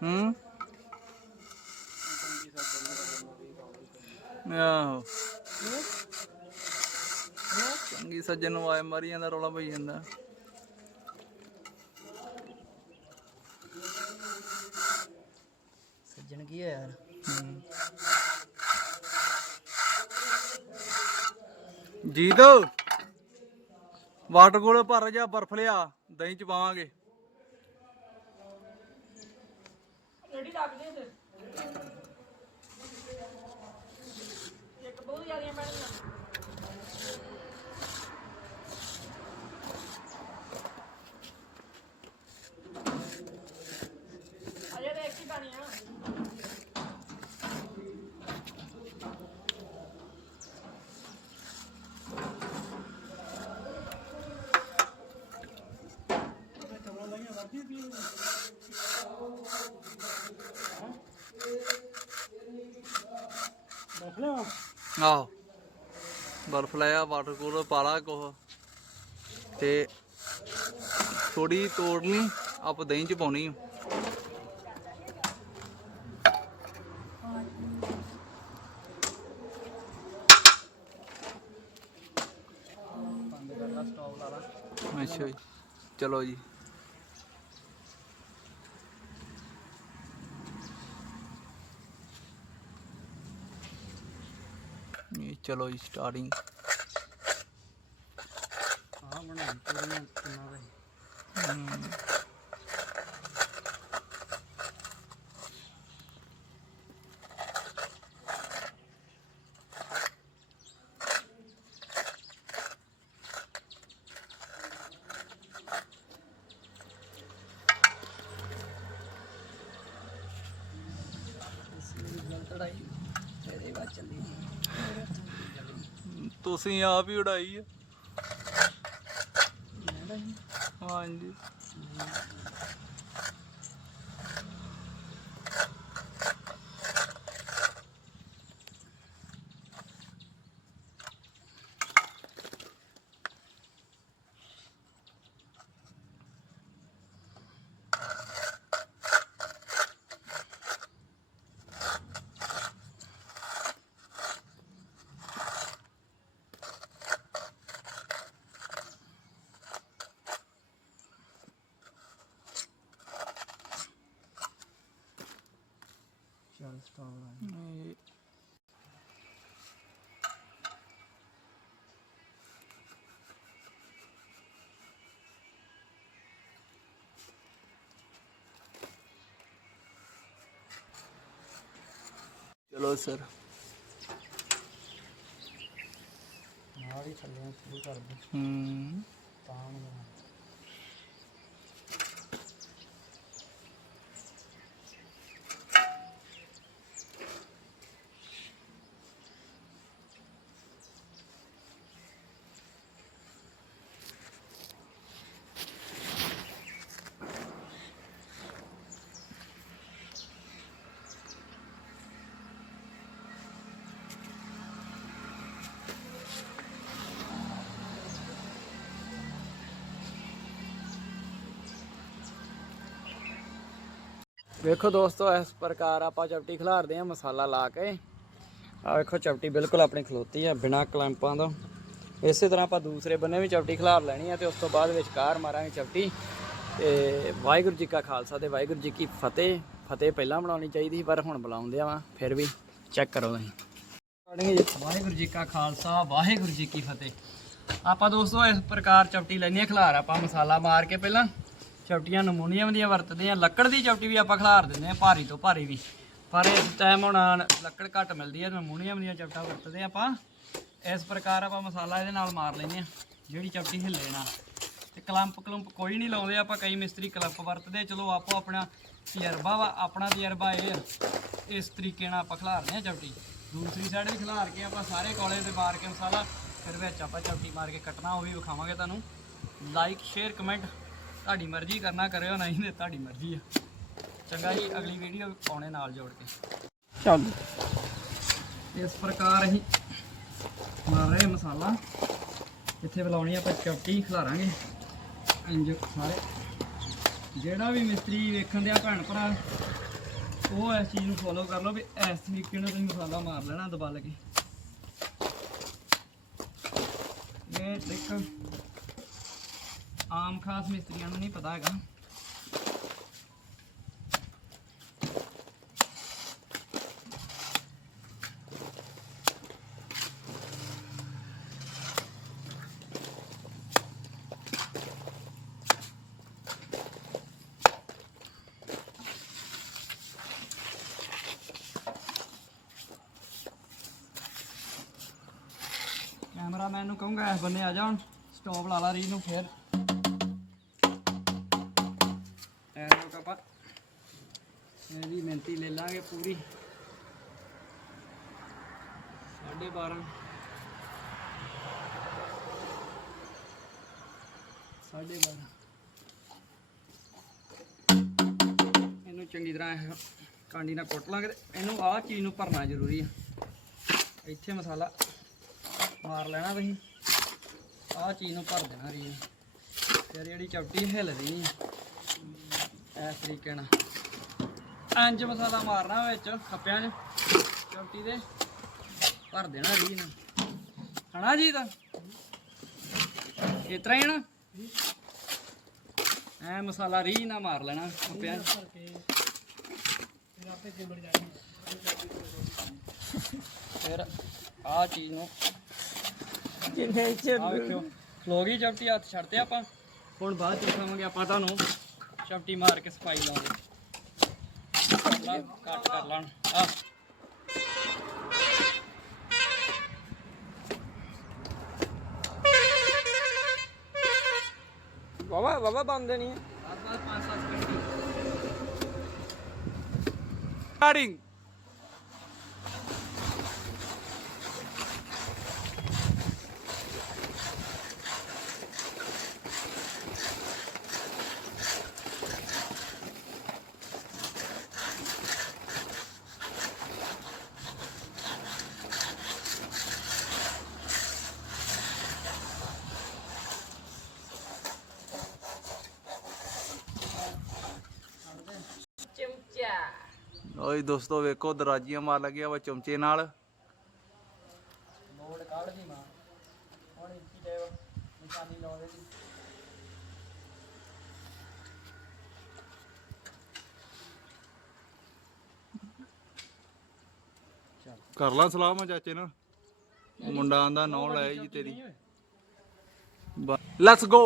ਹੂੰ? ਆਹੋ। ਚੰਗੀ ਸੱਜਣ ਨੂੰ ਆਏ ਮਾਰੀ ਜਾਂਦਾ ਰੌਲਾ ਪਈ ਜਾਂਦਾ। ਸੱਜਣ ਕੀ ਹੋਇਆ ਯਾਰ? ਹੂੰ। ਜੀਤ ਵਾਟਰ ਕੋਲ ਭਰ ਜਾ ਬਰਫ ਲਿਆ ਦਹੀਂ ਚ ਪਾਵਾਂਗੇ ਰੈਡੀ ਲੱਗ ਜੇ ਤੇ ਇੱਕ ਬਹੁਤ ਜ਼ਿਆਦੀਆਂ ਪੈਣੀਆਂ ਅਜੇ ਤਾਂ ਇੱਕ ਹੀ ਪੈਣੀ ਆ ਆਹੋ, ਬਰਫ ਲਾਇਆ ਵਾਟਰ ਕੂਲਰ ਪਾਲਾ ਕੁਛ ਤੇ ਥੋੜੀ ਤੋੜ ਆਪ ਦਹੀਂ ਚ ਪਾਉਣੀ ਆ। ਬੰਦ ਕਰ ਲਾ ਸਟਾਪ ਲਾ ਲਾ ਅੱਛਾ ਜੀ। ਚਲੋ ਜੀ। ਇਹ ਚਲੋ ਜੀ ਸਟਾਰਟਿੰਗ ਹਾਂ ਬਣਾ ਪੂਰੀਆਂ ਕਿੰਨਾ ਵੇ ਲੜਾਈ ਤੁਸੀਂ ਆਪ ਹੀ ਉਡਾਈ ਆ ਲੜਾਈ ਹਾਂਜੀ ਚੱਲ ਸਰ ਨਾਲ ਹੀ ਥੱਲੇ ਸ਼ੁਰੂ ਕਰ ਦੇ ਹੂੰ। ਤਾਂ ਨੂੰ ਵੇਖੋ ਦੋਸਤੋ, ਇਸ ਪ੍ਰਕਾਰ ਆਪਾਂ ਚਪਟੀ ਖਿਲਾਰਦੇ ਆ ਮਸਾਲਾ ਲਾ ਕੇ। ਆ ਵੇਖੋ, ਚਪਟੀ ਬਿਲਕੁਲ ਆਪਣੀ ਖਲੋਤੀ ਆ, ਬਿਨਾ ਕਲੈਂਪਾਂ ਤੋਂ। ਇਸੇ ਤਰ੍ਹਾਂ ਆਪਾਂ ਦੂਸਰੇ ਬੰਨੇ ਵੀ ਚਪਟੀ ਖਿਲਾਰ ਲੈਣੀ ਆ ਤੇ ਉਸ ਤੋਂ ਬਾਅਦ ਵਿਚਕਾਰ ਮਾਰਾਂਗੇ ਚਪਟੀ। ਤੇ ਵਾਹਿਗੁਰੂ ਜੀ ਕਾ ਖਾਲਸਾ ਤੇ ਵਾਹਿਗੁਰੂ ਜੀ ਕੀ ਫਤਿਹ। ਫਤਿਹ ਪਹਿਲਾਂ ਬਣਾਉਣੀ ਚਾਹੀਦੀ ਸੀ, ਪਰ ਹੁਣ ਬੁਲਾਉਂਦੇ ਆ ਫਿਰ ਵੀ ਚੈੱਕ ਕਰੋ ਤੁਸੀਂ। ਵਾਹਿਗੁਰੂ ਜੀ ਕਾ ਖਾਲਸਾ, ਵਾਹਿਗੁਰੂ ਜੀ ਕੀ ਫਤਿਹ। ਆਪਾਂ ਦੋਸਤੋ, ਇਸ ਪ੍ਰਕਾਰ ਚਪਟੀ ਲੈਣੀ ਆ, ਖਿਲਾਰ ਆਪਾਂ ਮਸਾਲਾ ਮਾਰ ਕੇ ਪਹਿਲਾਂ। ਚਵਟੀਆਂ ਨਮੂਨੀਅਮ ਦੀਆਂ ਵਰਤਦੇ ਆ। ਲੱਕੜ ਦੀ ਚਵਟੀ ਵੀ ਆਪਾਂ ਖਿਲਾਰ ਦਿੰਦੇ ਆ, ਭਾਰੀ ਤੋਂ ਭਾਰੀ ਵੀ। ਪਰ ਇਸ ਟਾਈਮ ਹੁਣ ਲੱਕੜ ਘੱਟ ਮਿਲਦੀ ਹੈ ਨਮੂਨੀਅਮ ਦੀਆਂ ਚਪਟਾਂ ਵਰਤਦੇ ਆ ਆਪਾਂ। ਇਸ ਪ੍ਰਕਾਰ ਆਪਾਂ ਮਸਾਲਾ ਇਹਦੇ ਨਾਲ ਮਾਰ ਲੈਂਦੇ ਆ, ਜਿਹੜੀ ਚਪਟੀ ਹਿੱਲੇ ਨਾ। ਤੇ ਕਲੰਪ ਕਲੰਪ ਕੋਈ ਨਹੀਂ ਲਾਉਂਦੇ, ਆਪਾਂ ਕਈ ਮਿਸਤਰੀ ਕਲੰਪ ਵਰਤਦੇ ਚਲੋ, ਆਪੋ ਆਪਣਾ ਤਜਰਬਾ ਵਾ, ਆਪਣਾ ਤਜਰਬਾ ਇਹ ਆ। ਇਸ ਤਰੀਕੇ ਨਾਲ ਆਪਾਂ ਖਿਲਾਰਦੇ ਆ ਚਪਟੀ ਦੂਸਰੀ ਸਾਈਡ ਵੀ ਖਿਲਾਰ ਕੇ ਆਪਾਂ ਸਾਰੇ ਕੋਲੇ ਤੇ ਮਾਰ ਕੇ ਮਸਾਲਾ, ਫਿਰ ਵਿੱਚ ਆਪਾਂ ਚਵਟੀ ਮਾਰ ਕੇ ਕੱਟਣਾ, ਉਹ ਵੀ ਵਿਖਾਵਾਂਗੇ ਤੁਹਾਨੂੰ। ਲਾਈਕ ਸ਼ੇਅਰ ਕਮੈਂਟ ਤੁਹਾਡੀ ਮਰਜ਼ੀ ਕਰਨਾ ਕਰਿਓ ਨਹੀਂ ਤੇ ਤੁਹਾਡੀ ਮਰਜ਼ੀ ਆ। ਚੰਗਾ ਜੀ ਅਗਲੀ ਵੀਡੀਓ ਪਾਉਣੇ ਨਾਲ ਜੋੜ ਕੇ। ਚੱਲ। ਇਸ ਪ੍ਰਕਾਰ ਅਸੀਂ ਮਾਰ ਰਹੇ ਮਸਾਲਾ। ਇੱਥੇ ਬੁਲਾਉਣੀ ਆਪਾਂ ਚਪਟੀ ਖਿਲਾਰਾਂਗੇ। ਇੰਜ ਸਾਰੇ। ਜਿਹੜਾ ਵੀ ਮਿਸਤਰੀ ਵੇਖਣ ਦਿਆ ਭੈਣ ਭਰਾ ਉਹ ਇਸ ਚੀਜ਼ ਨੂੰ ਫੋਲੋ ਕਰ ਲਓ ਵੀ ਇਸ ਤਰੀਕੇ ਨਾਲ ਤੁਸੀਂ ਮਸਾਲਾ ਮਾਰ ਲੈਣਾ ਦਬਾ ਕੇ। ਇਹ ਟ੍ਰਿਕ ਆਮ ਖਾਸ ਮਿਸਤਰੀਆਂ ਨੂੰ ਨਹੀਂ ਪਤਾ ਹੈਗਾ। ਕੈਮਰਾਮੈਨ ਨੂੰ ਕਹੂੰਗਾ, ਇਸ ਬੰਨੇ ਆ ਜਾ ਹੁਣ ਸਟਾਪ ਲਾ ਲਾ ਰੀ ਨੂੰ, ਫੇਰ। ਇਹ ਮਿਹਨਤੀ ਲੈ ਲਾਂਗੇ ਪੂਰੀ। 12.5 ਸਾਢੇ 12 ਇਹਨੂੰ ਚੰਗੀ ਤਰ੍ਹਾਂ ਕਾਂਡੀ ਨਾਲ ਕੁੱਟ ਲਾਂਗੇ ਤੇ ਇਹਨੂੰ ਆਹ ਚੀਜ਼ ਨੂੰ ਭਰਨਾ ਜ਼ਰੂਰੀ ਆ। ਇੱਥੇ ਮਸਾਲਾ ਮਾਰ ਲੈਣਾ ਤੁਸੀਂ। ਆਹ ਚੀਜ਼ ਨੂੰ ਭਰ ਦੇਣਾ ਰੀ ਫਿਰ ਜਿਹੜੀ ਚਪਟੀ ਹਿੱਲਦੀ ਨਹੀਂ ਇਸ ਤਰੀਕੇ ਨਾਲ। ਇੰਜ ਮਸਾਲਾ ਮਾਰਨਾ ਵਿੱਚ ਖੱਪਿਆਂ 'ਚ। ਚਪਟੀ ਦੇ। ਭਰ ਦੇਣਾ ਰੀ ਨੂੰ ਹਨਾ ਜੀ ਤਾਂ? ਇਸ ਤਰ੍ਹਾਂ ਹੀ ਨਾ? ਐ ਮਸਾਲਾ ਰੀ ਨਾ ਮਾਰ ਲੈਣਾ ਖੱਪਿਆਂ 'ਚ। ਫਿਰ ਆਹ ਚੀਜ਼ ਨੂੰ ਜਿੰਨੇ ਆ ਖਲੋ ਗਈ ਚਪਟੀ ਹੱਥ ਛੱਡਤੇ ਆਪਾਂ। ਹੁਣ ਬਾਅਦ ਚ ਦਿਖਾਵਾਂਗੇ ਆਪਾਂ ਤੁਹਾਨੂੰ। ਚਪਟੀ ਮਾਰ ਕੇ ਸਫ਼ਾਈ ਲਾਉਂਗੇ ਕੱਟ ਕਰ ਲੈਣ ਆ ਬਾਬਾ ਬਾਬਾ ਬੰਦ ਨਹੀਂ ਬਸ 5-7 ਮਿੰਟ ਸਟਾਰਟਿੰਗ ਚਮਚਾ ਓਏ ਦੋਸਤੋ ਵੇਖੋ ਦਰਾਜੀਆਂ ਮਾਰ ਲੱਗਿਆ ਵਾ ਚਮਚੇ ਨਾਲ। ਮੋੜ ਕੱਢ ਦੀ ਮਾਂ। ਹੁਣ ਇੱਥੇ ਜਾਇਓ ਨਿਸ਼ਾਨੀ ਲਾਉਂਦੇ ਦੀ ਕਰ ਲਾ ਸਲਾਮ ਆ ਚਾਚੇ ਨਾਲ। ਮੁੰਡਾ ਆਂਦਾ ਨੌ ਲੈ ਜੀ ਤੇਰੀ। ਲੈਟਸ ਗੋ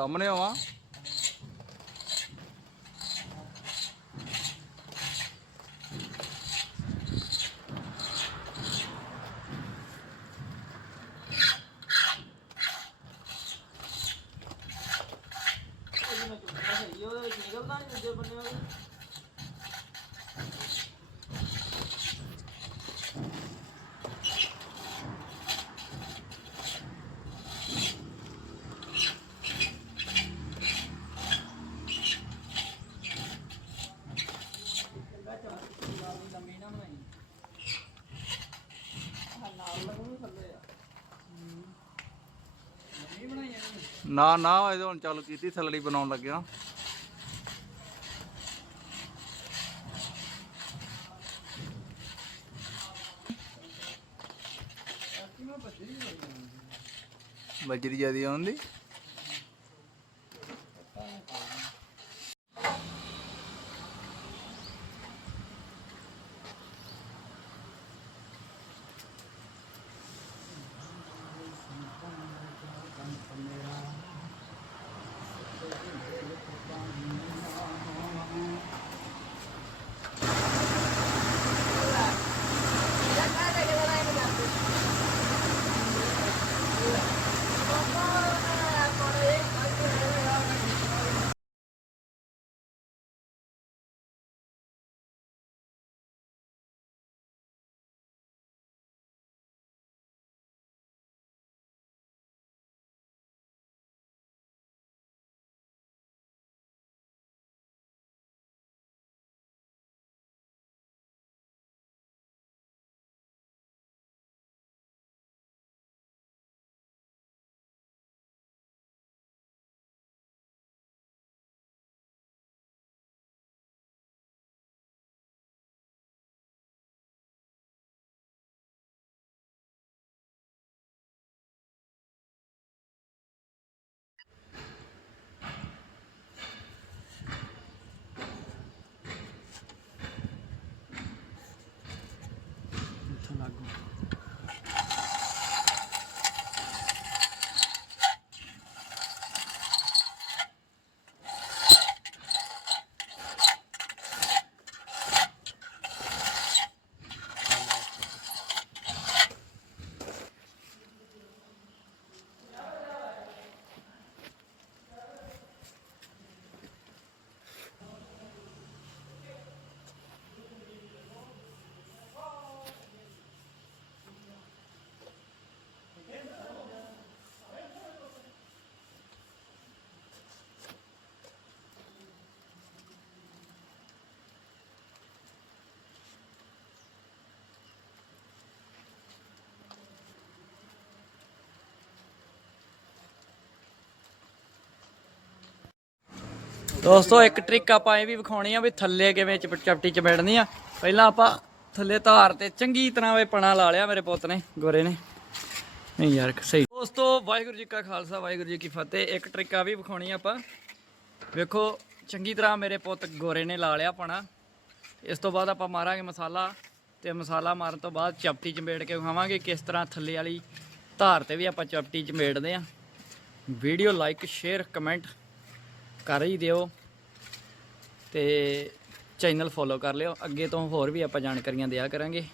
సమన్వయమా ਨਾ ਨਾ ਇਹ ਹੁਣ ਚਾਲੂ ਕੀਤੀ ਥਲੜੀ ਬਣਾਉਣ ਲੱਗਿਆ। ਬਜਰੀ ਜਿਆਦੀ ਆਉਂਦੀ। ਦੋਸਤੋ, ਇੱਕ ਟ੍ਰਿਕ ਆਪਾਂ ਇਹ ਵੀ ਵਿਖਾਉਣੀ ਆ ਵੀ ਥੱਲੇ ਕਿਵੇਂ ਚਪ- ਚਪਟੀ ਚ ਆ। ਪਹਿਲਾਂ ਆਪਾਂ ਥੱਲੇ ਧਾਰ ਤੇ ਚੰਗੀ ਤਰ੍ਹਾਂ ਵੇ ਪਣਾ ਲਾ ਲਿਆ ਮੇਰੇ ਪੁੱਤ ਨੇ, ਗੋਰੇ ਨੇ। ਨਹੀਂ ਯਾਰ, ਸਹੀ। ਦੋਸਤੋ, ਵਾਹਿਗੁਰੂ ਜੀ ਕਾ ਖਾਲਸਾ, ਵਾਹਿਗੁਰੂ ਜੀ ਕੀ ਫਤਿਹ। ਇੱਕ ਟ੍ਰਿਕ ਆ ਵੀ ਵਿਖਾਉਣੀ ਆਪਾਂ। ਵੇਖੋ, ਚੰਗੀ ਤਰ੍ਹਾਂ ਮੇਰੇ ਪੁੱਤ ਗੋਰੇ ਨੇ ਲਾ ਲਿਆ ਪਣਾ। ਇਸ ਤੋਂ ਬਾਅਦ ਆਪਾਂ ਮਾਰਾਂਗੇ ਮਸਾਲਾ ਤੇ ਮਸਾਲਾ ਮਾਰਨ ਤੋਂ ਬਾਅਦ ਚਪਟੀ ਚਮੇੜ ਕੇ ਵਿਖਾਵਾਂਗੇ ਕਿਸ ਤਰ੍ਹਾਂ ਥੱਲੇ ਵਾਲੀ ਧਾਰ ਤੇ ਵੀ ਆਪਾਂ ਚਪਟੀ ਚਮੇੜਦੇ ਆ। ਵੀਡੀਓ ਲਾਈਕ, ਸ਼ੇਅਰ, ਕਮੈਂਟ ਕਰ ਹੀ ਦਿਓ ਤੇ ਚੈਨਲ ਫੋਲੋ ਕਰ ਲਿਓ। ਅੱਗੇ ਤੋਂ ਹੋਰ ਵੀ ਆਪਾਂ ਜਾਣਕਾਰੀਆਂ ਦਿਆ ਕਰਾਂਗੇ।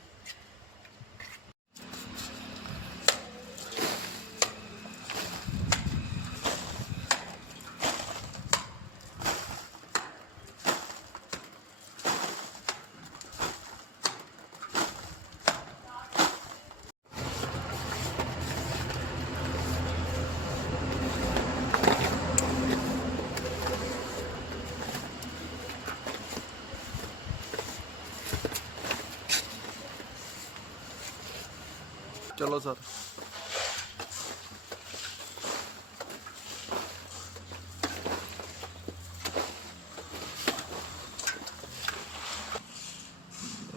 ਚਲੋ ਸਰ।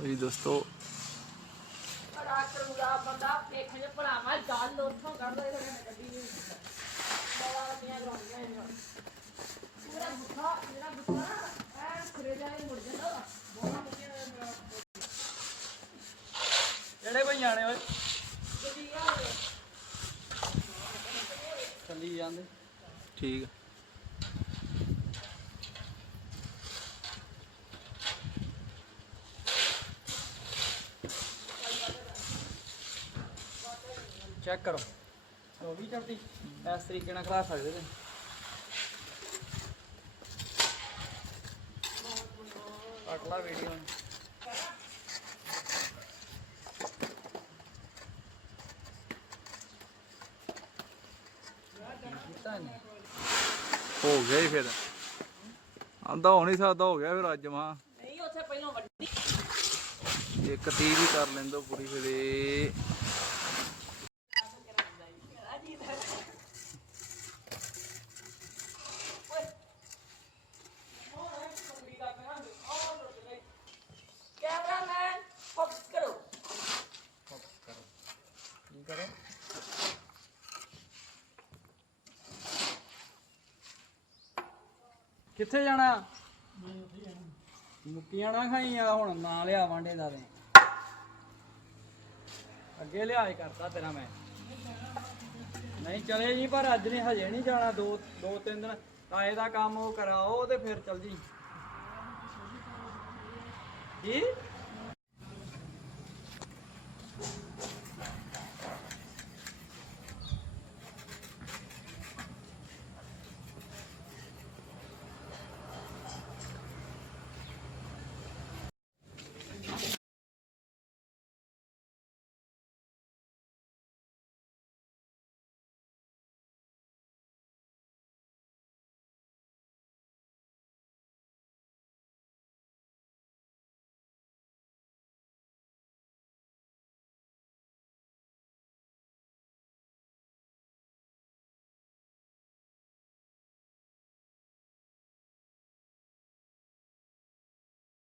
ਇਹ ਦੋਸਤੋ ਬੜਾ ਕਰੂਗਾ ਬੰਦਾ ਦੇਖਣ ਭਰਾਵਾ ਗੱਲ ਉੱਥੋਂ ਕੱਢ ਦੇ ਤੇ ਗੱਡੀ ਨਹੀਂ ਬੜਾ ਗਰਾਉਂਦੀਆਂ ਇਹਨਾਂ ਪੂਰਾ ਗੁੱਠਾ ਜਿਹੜਾ ਗੁੱਠਾ ਨਾ ਐ ਖਰੇ ਜਾਏ ਮੁੜ ਜਾਂਦਾ ਬਹੁਤ ਵਧੀਆ ਜਿਹੜੇ ਕੋਈ ਜਾਣੇ ਓਏ ਗੱਡੀ ਆ ਹੋਵੇ ਚੱਲੀ ਜਾਂਦੇ। ਠੀਕ ਆ। ਚੈੱਕ ਕਰੋ। ਹੋ ਗਈ ਚਪਟੀ ਇਸ ਤਰੀਕੇ ਨਾਲ ਖਲਾ ਸਕਦੇ ਤੇ ਅਗਲਾ ਵੀਡੀਓ ਗਿਆ ਹੀ ਫਿਰ ਆਂਦਾ ਹੋ ਨਹੀਂ ਸਕਦਾ ਹੋ ਗਿਆ ਫਿਰ ਅੱਜ ਮਾਂ। ਨਹੀਂ ਉੱਥੇ ਪਹਿਲਾਂ ਵੱਡੀ। ਇੱਕ ਤੀਹ ਵੀ ਕਰ ਲੈਂਦੋ ਪੂਰੀ ਫਿਰ ਇਹ ਕੈਮਰਾਮੈਨ ਫੋਕਸ ਕਰੋ ਕੀ ਕਰੋ ਕਿੱਥੇ ਜਾਣਾ? ਮੁੱਕੀਆਂ ਨਾ ਖਾਈਆਂ, ਹੁਣ ਨਾ ਲਿਆ ਵਾਂਡੇ ਦਾ ਦੇ ਅੱਗੇ ਲਿਆਏ ਕਰਤਾ ਤੇਰਾ ਮੈਂ। ਨਹੀਂ, ਚਲੇ ਜੀ, ਪਰ ਅੱਜ ਨਹੀਂ, ਹਜੇ ਨਹੀਂ ਜਾਣਾ। ਦੋ ਦੋ, ਤਿੰਨ ਦਿਨ ਤਾਏ ਦਾ ਕੰਮ ਉਹ ਕਰਾਓ ਤੇ ਫਿਰ ਚੱਲ ਜੀ। ਕੀ?